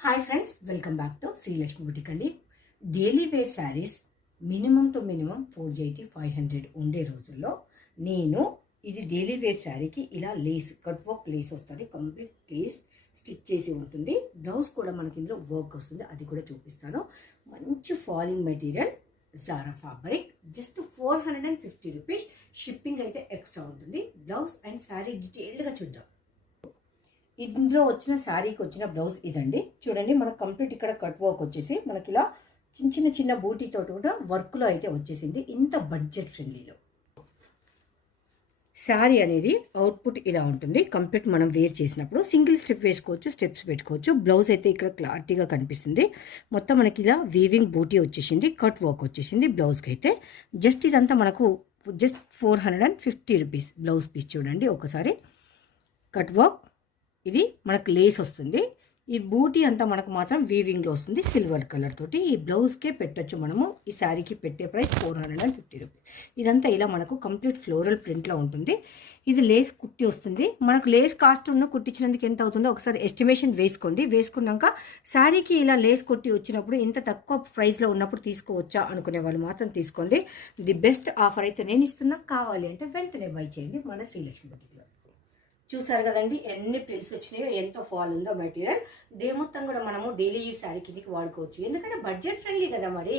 Hi friends, welcome back to Srilakshmi boutique అండి. Daily wear saris minimum to minimum 480-500 ఉండే రోజుల్లో నేను ఇది డైలీ వేర్ శారీకి ఇలా లేస్ కట్ వర్క్ లేస్ వస్తుంది. కంప్లీట్ లేస్ స్టిచ్ చేసి ఉంటుంది. బ్లౌజ్ కూడా మనకి ఇందులో వర్క్ వస్తుంది, అది కూడా చూపిస్తాను. మంచి falling material Zara fabric, just 450 rupees. Shipping అయితే ఎక్స్ట్రా ఉంటుంది. బ్లౌజ్ అండ్ శారీ డీటెయిల్డ్గా చూద్దాం. ఇందులో వచ్చిన శారీకి వచ్చిన బ్లౌజ్ ఇదండి. చూడండి, మనకు కంప్లీట్ ఇక్కడ కట్ వర్క్ వచ్చేసి మనకి ఇలా చిన్న చిన్న బూటీతో కూడా వర్క్లో అయితే వచ్చేసింది. ఇంత బడ్జెట్ ఫ్రెండ్లీలో శారీ అనేది అవుట్పుట్ ఇలా ఉంటుంది. కంప్లీట్ మనం వేర్ చేసినప్పుడు సింగిల్ స్టెప్ వేసుకోవచ్చు, స్టెప్స్ పెట్టుకోవచ్చు. బ్లౌజ్ అయితే ఇక్కడ క్లారిటీగా కనిపిస్తుంది. మొత్తం మనకి ఇలా వీవింగ్ బూటీ వచ్చేసింది, కట్ వర్క్ వచ్చేసింది బ్లౌజ్కి అయితే. జస్ట్ ఇదంతా మనకు జస్ట్ 450 రూపీస్ బ్లౌజ్ పీస్. చూడండి ఒకసారి, కట్ వర్క్, ఇది మనకు లేస్ వస్తుంది. ఈ బూటీ అంతా మనకు మాత్రం వీవింగ్లో వస్తుంది సిల్వర్ కలర్ తోటి. ఈ బ్లౌజ్కే పెట్టచ్చు మనము. ఈ శారీకి పెట్టే ప్రైస్ 450 రూపీస్. ఇదంతా ఇలా మనకు కంప్లీట్ ఫ్లోరల్ ప్రింట్లో ఉంటుంది. ఇది లేస్ కుట్టి వస్తుంది. మనకు లేస్ కాస్ట్ ఉన్న కుట్టించినందుకు ఎంత అవుతుందో ఒకసారి ఎస్టిమేషన్ వేసుకోండి. వేసుకున్నాక శారీకి ఇలా లేస్ కొట్టి వచ్చినప్పుడు ఇంత తక్కువ ప్రైస్లో ఉన్నప్పుడు తీసుకోవచ్చా అనుకునే వాళ్ళు మాత్రం తీసుకోండి. ది బెస్ట్ ఆఫర్ అయితే నేను ఇస్తున్నా. కావాలి అంటే వెంటనే బై చేయండి మన శ్రీలక్ష్మి బుటిక్లో. చూసారు కదండి ఎన్ని ప్రిల్స్ వచ్చినాయో, ఎంతో ఫాల్ ఉందో మెటీరియల్. డే మొత్తం కూడా మనము డైలీ ఈ శారీ కిందకి వాడుకోవచ్చు, ఎందుకంటే బడ్జెట్ ఫ్రెండ్లీ కదా మరి.